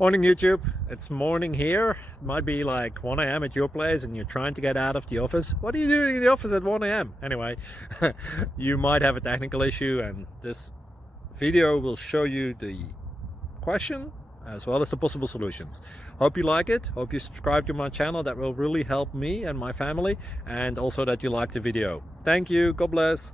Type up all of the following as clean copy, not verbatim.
Morning YouTube, it's morning here. It might be like 1 a.m. at your place and you're trying to get out of the office. What are you doing in the office at 1 a.m.? Anyway, you might have a technical issue and this video will show you the question as well as the possible solutions. Hope you like it, hope you subscribe to my channel. That will really help me and my family, and also that you like the video. Thank you, God bless.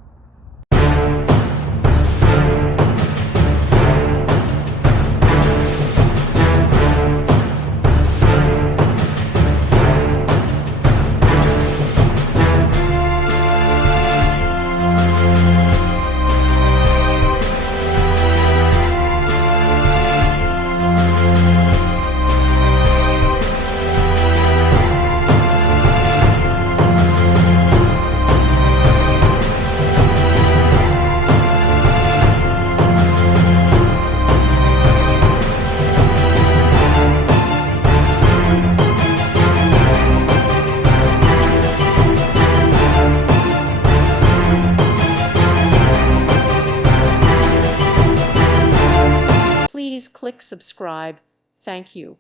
Please click subscribe. Thank you.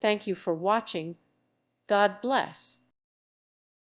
Thank you for watching. God bless.